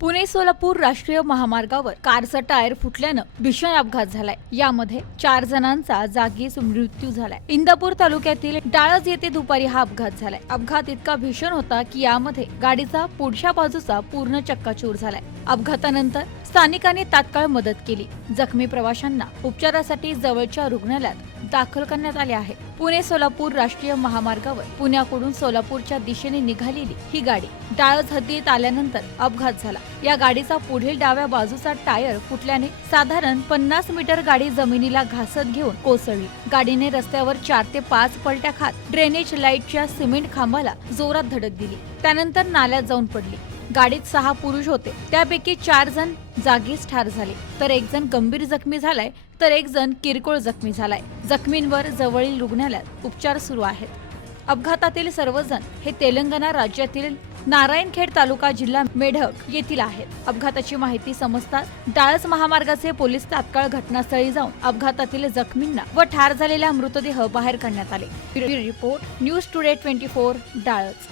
पुणे सोलापूर राष्ट्रीय महामार्गावर कारचा टायर फुटल्यानं भीषण अपघात झालाय. यामध्ये चार जणांचा जागीच मृत्यू झालाय. इंदापूर तालुक्यातील डाळज येथे दुपारी हा अपघात झालाय. अपघात इतका भीषण होता की यामध्ये गाडीचा पुढच्या बाजूचा पूर्ण चक्काचूर झालाय. अपघातानंतर स्थानिकांनी तात्काळ मदत केली. जखमी प्रवाशांना उपचारासाठी जवळच्या रुग्णालयात दाखल करण्यात आले आहे. पुणे सोलापूर राष्ट्रीय महामार्गावर पुण्याकडून सोलापूरच्या दिशेने निघालेली ही गाडी डाळज हद्दीत आल्यानंतर अपघात झाला. या गाडीचा पुढील डाव्या बाजूचा टायर फुटल्याने साधारण पन्नास मीटर गाडी जमिनीला घासत घेऊन कोसळली. गाडीने रस्त्यावर चार ते पाच पलट्या खात ड्रेनेज लाईटच्या सिमेंट खांबाला जोरात धडक दिली. त्यानंतर नाल्यात जाऊन पडली. गाडीत सहा पुरुष होते. त्यापैकी चार जण जागीच ठार झाले. तर एक जण गंभीर जखमी झालाय तर एक जण किरकोळ जखमी झालाय. जखमींवर जवळील रुग्णालयात उपचार सुरू आहेत. अपघातातील सर्वजण हे तेलंगणा राज्यातील नारायणखेड तालुका जिल्हा मेढक येथील आहेत. अपघाताची माहिती समजताच डाळस महामार्गाचे पोलीस तात्काळ घटनास्थळी जाऊन अपघातातील जखमींना व ठार झालेल्या मृतदेह बाहेर काढण्यात आले. Report news today twenty four डाळस.